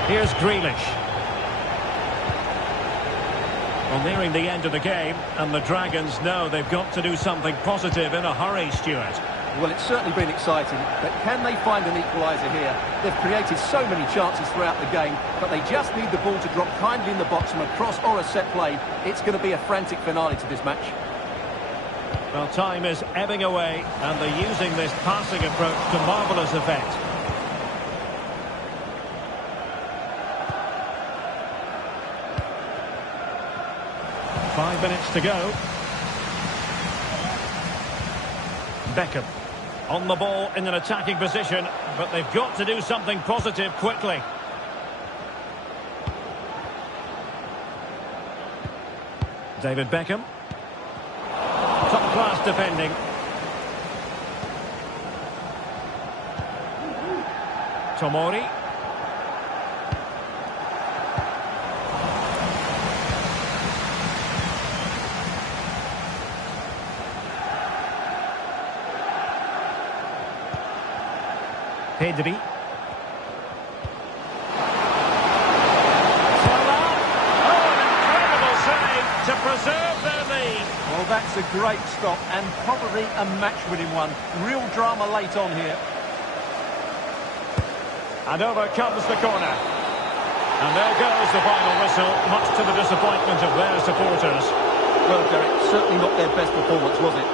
Here's Grealish. Well, nearing the end of the game, and the Dragons know they've got to do something positive in a hurry, Stuart. Well, it's certainly been exciting, but can they find an equaliser here? They've created so many chances throughout the game, but they just need the ball to drop kindly in the box from a cross or a set play. It's going to be a frantic finale to this match. Well, time is ebbing away, and they're using this passing approach to marvellous effect. Five minutes to go. Beckham on the ball in an attacking position, but they've got to do something positive quickly. David Beckham. Top-class defending. Tomori. Pedri. Salah. Oh, an incredible save to preserve their lead. Well, that's a great stop and probably a match-winning one. Real drama late on here. And over comes the corner. And there goes the final whistle, much to the disappointment of their supporters. Well, Derek, certainly not their best performance, was it?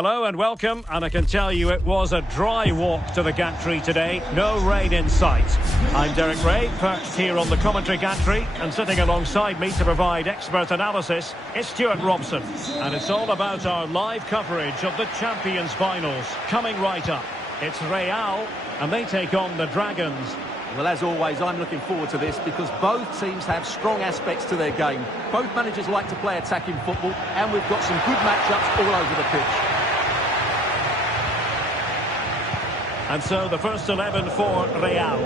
Hello and welcome, and I can tell you it was a dry walk to the gantry today. No rain in sight. I'm Derek Ray, perched here on the commentary gantry, and sitting alongside me to provide expert analysis is Stuart Robson. And it's all about our live coverage of the Champions Finals, coming right up. It's Real, and they take on the Dragons. Well, as always, I'm looking forward to this because both teams have strong aspects to their game. Both managers like to play attacking football, and we've got some good matchups all over the pitch. And so the first 11 for Real.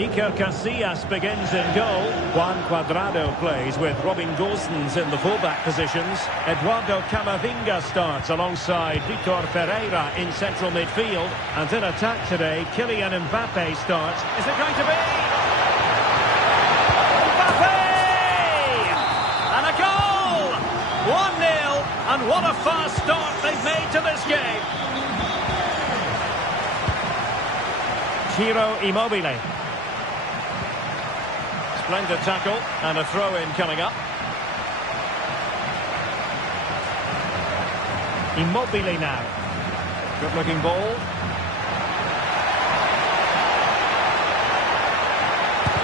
Iker Casillas begins in goal. Juan Cuadrado plays with Robin Gosens in the fullback positions. Eduardo Camavinga starts alongside Vitor Pereira in central midfield. And in attack today, Kylian Mbappe starts. Is it going to be? Mbappe! And a goal! 1-0, and what a fast start they've made to this game. Ciro Immobile. Splendid tackle and a throw-in coming up. Immobile now. Good-looking ball.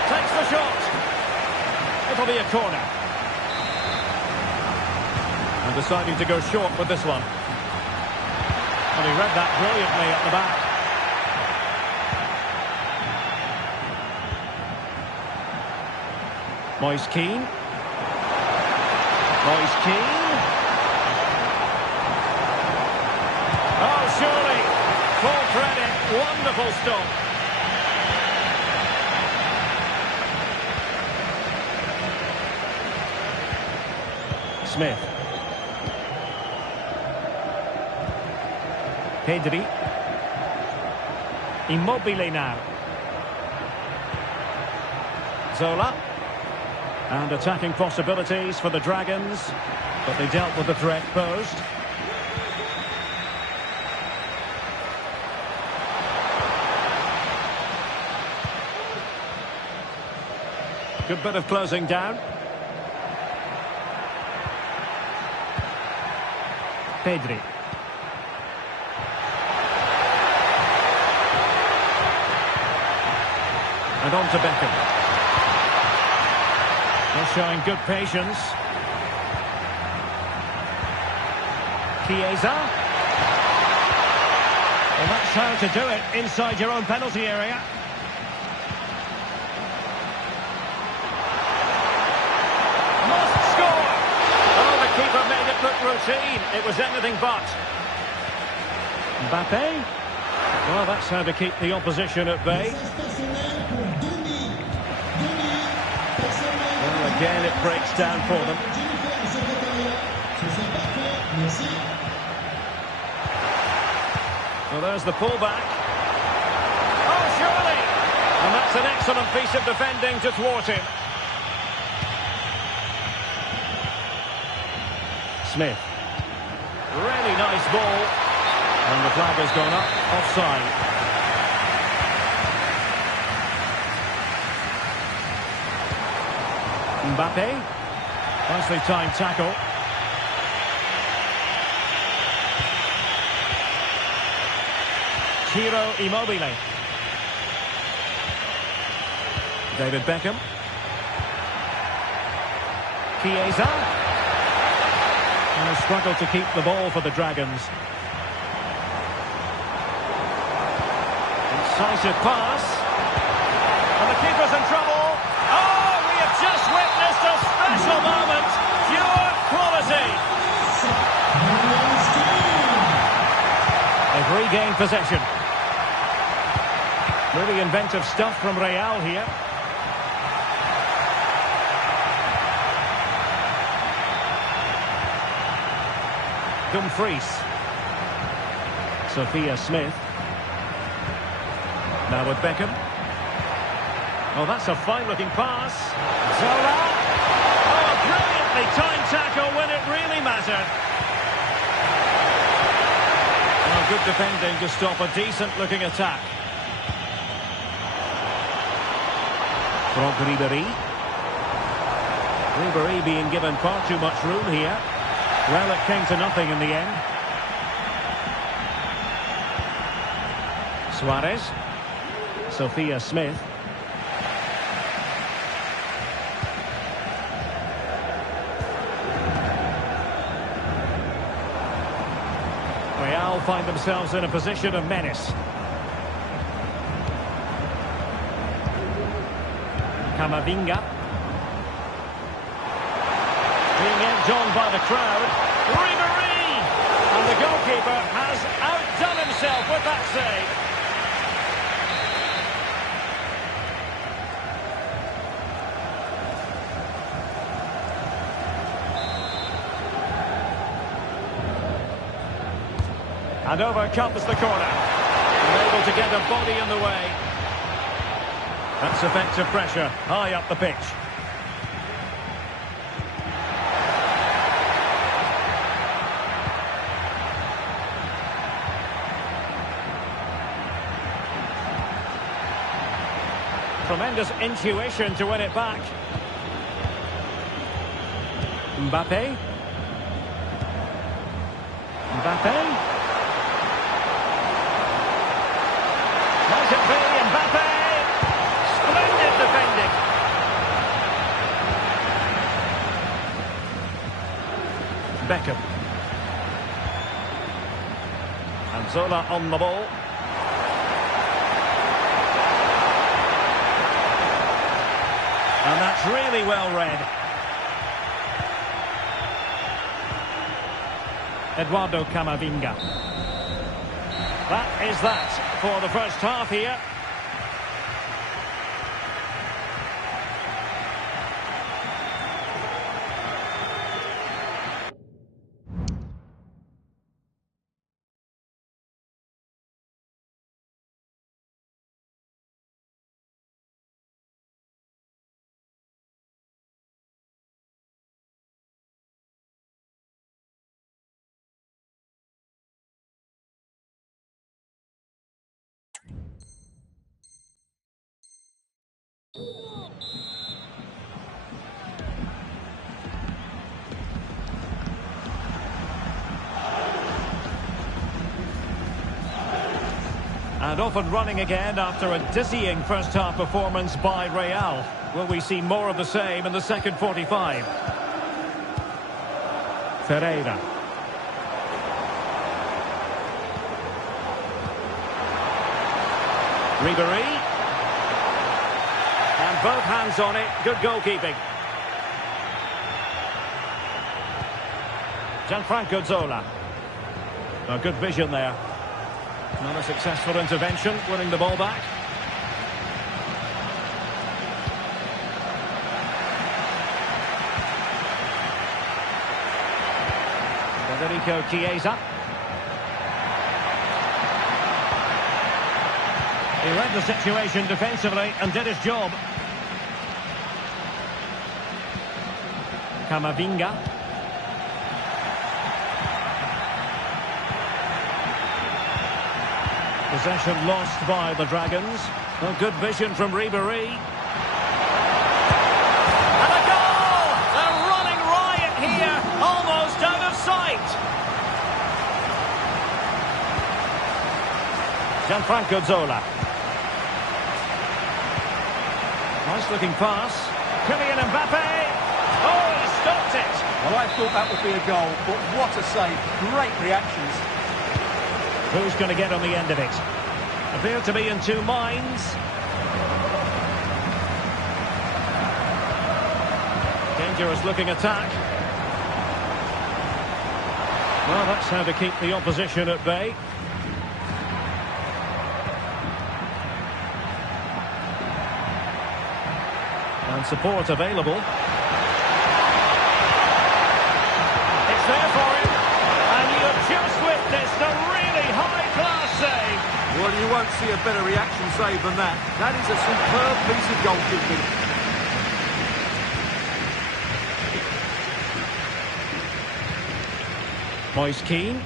Takes the shot. It'll be a corner. And deciding to go short with this one. And he read that brilliantly at the back. Moise Kean. Moise Kean. Oh, surely. Full credit. Wonderful stop. Smith. Pedri. Immobile now. Zola. And attacking possibilities for the Dragons, but they dealt with the threat posed. Good bit of closing down. Pedri. And on to Beckham. They're showing good patience. Chiesa. Well, that's how to do it inside your own penalty area. Must score! Oh, the keeper made it look routine. It was anything but. Mbappe. Well, that's how to keep the opposition at bay. Again, it breaks down for them. Well, there's the pullback. Oh, surely! And that's an excellent piece of defending to thwart him. Smith. Really nice ball. And the flag has gone up, offside. Mbappe. Nicely timed tackle. Ciro Immobile. David Beckham. Chiesa. And a struggle to keep the ball for the Dragons. Incisive pass. And the keeper's in trouble. Oh, we have just witnessed a special moment. Pure quality. They've regained possession. Really inventive stuff from Real here. Dumfries. Sophia Smith. Now with Beckham. Oh, that's a fine-looking pass. Zola. Oh, a brilliantly timed tackle when it really mattered. Oh, good defending to stop a decent-looking attack. Franck Ribéry. Ribéry being given far too much room here. Well, it came to nothing in the end. Suarez. Sophia Smith. Real find themselves in a position of menace. Camavinga. Being egged on by the crowd. Ribery! And the goalkeeper has outdone himself with that save. And over comes the corner. And able to get a body in the way. That's effective pressure high up the pitch. Tremendous intuition to win it back. Mbappe. Mbappe. Might it be Mbappe? Splendid defending. Beckham. And Zola on the ball. And that's really well read. Eduardo Camavinga. That is that for the first half here. And off and running again after a dizzying first-half performance by Real. Will we see more of the same in the second 45? Ferreira. Ribery. And both hands on it. Good goalkeeping. Gianfranco Zola. A good vision there. Not a successful intervention, winning the ball back. Federico Chiesa. He read the situation defensively and did his job. Camavinga. Possession lost by the Dragons. A good vision from Ribery. And a goal! A running riot here, almost out of sight. Gianfranco Zola. Nice looking pass. Kylian Mbappe. Oh, he stopped it. Well, I thought that would be a goal, but what a save. Great reactions. Who's going to get on the end of it? Appear to be in two minds. Dangerous looking attack. Well, that's how to keep the opposition at bay. And support available. It's there for him. And you have just witnessed a really high-class save. Well, you won't see a better reaction save than that. That is a superb piece of goalkeeping. Moise Keane.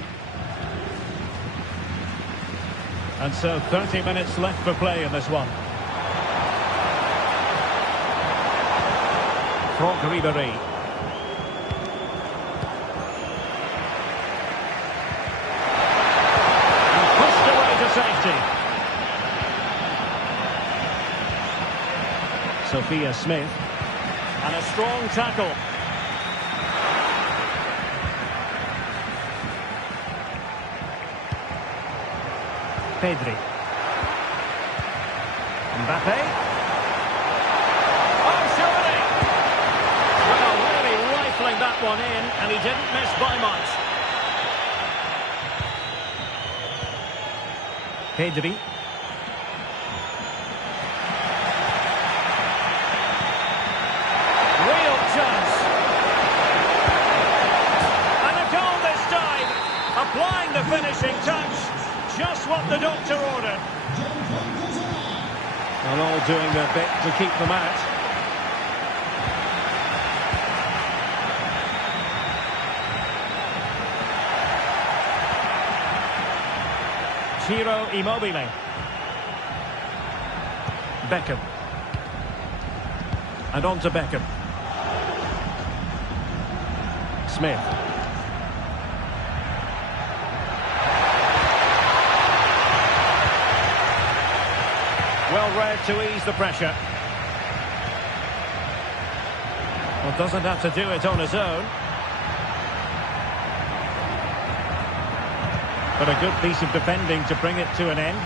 And so 30 minutes left for play in this one. Franck Ribery. And pushed away to safety. Sophia Smith. And a strong tackle. Pedri. Mbappe. Oh, surely! Well, really rifling that one in, and he didn't miss by much. Pedri. Real chance. And a goal this time. Applying the finishing touch. Just what the doctor ordered. And all doing their bit to keep them out. Ciro Immobile. Beckham. And on to Beckham. Smith. Well read to ease the pressure. Well, doesn't have to do it on his own. But a good piece of defending to bring it to an end.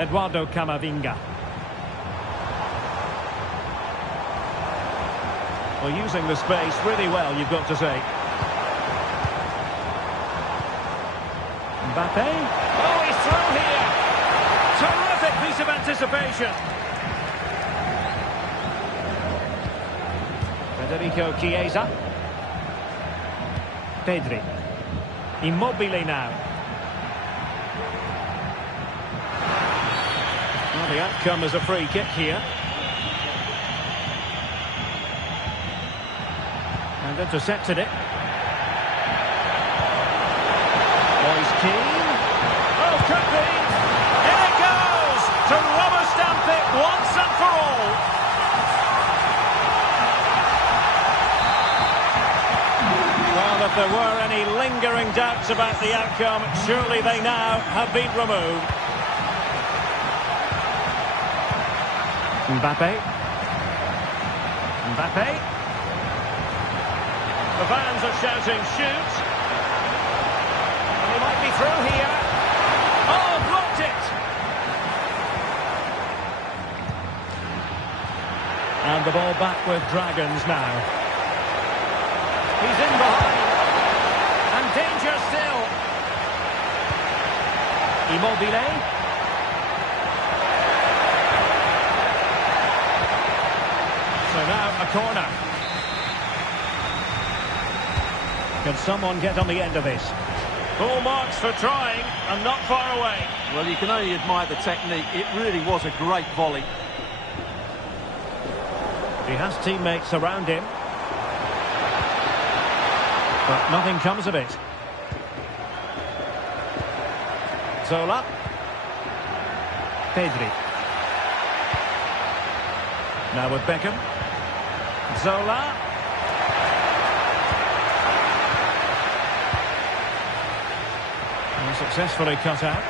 Eduardo Camavinga. Well, using the space really well, you've got to say. Mbappe. Oh, he's through here. Terrific piece of anticipation. Federico Chiesa. Pedri. Immobile now. Well, the outcome is a free kick here. And intercepted it. Moise Keane. Oh, could be. In it goes to rubber stamp it once and for all. Well, if there were any lingering doubts about the outcome, surely they now have been removed. Mbappe. Mbappe. The fans are shouting, shoot. And he might be through here. Oh, blocked it. And the ball back with Dragons now. He's in behind. And danger still. Immobile. So now a corner. Can someone get on the end of this? Full marks for trying and not far away. Well, you can only admire the technique. It really was a great volley. He has teammates around him. But nothing comes of it. Zola. Pedri. Now with Beckham. Zola. And successfully cut out.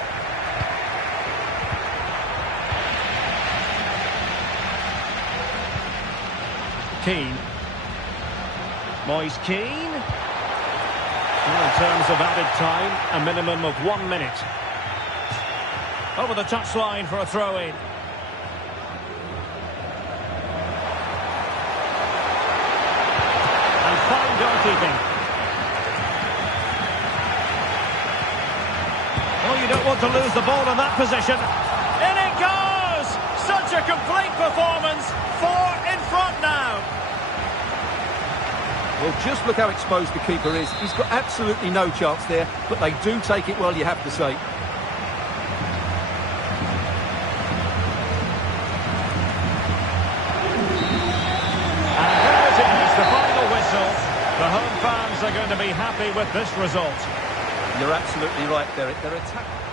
Keane. Moise Keane. Well, in terms of added time, a minimum of 1 minute. Over the touchline for a throw-in. And fine goalkeeping. Oh, you don't want to lose the ball in that position. In it goes! Such a complete performance. 4 in front now. Well, just look how exposed the keeper is. He's got absolutely no chance there, but they do take it well, you have to say. And there it is, the final whistle. The home fans are going to be happy with this result. You're absolutely right, Derek. They're attacking.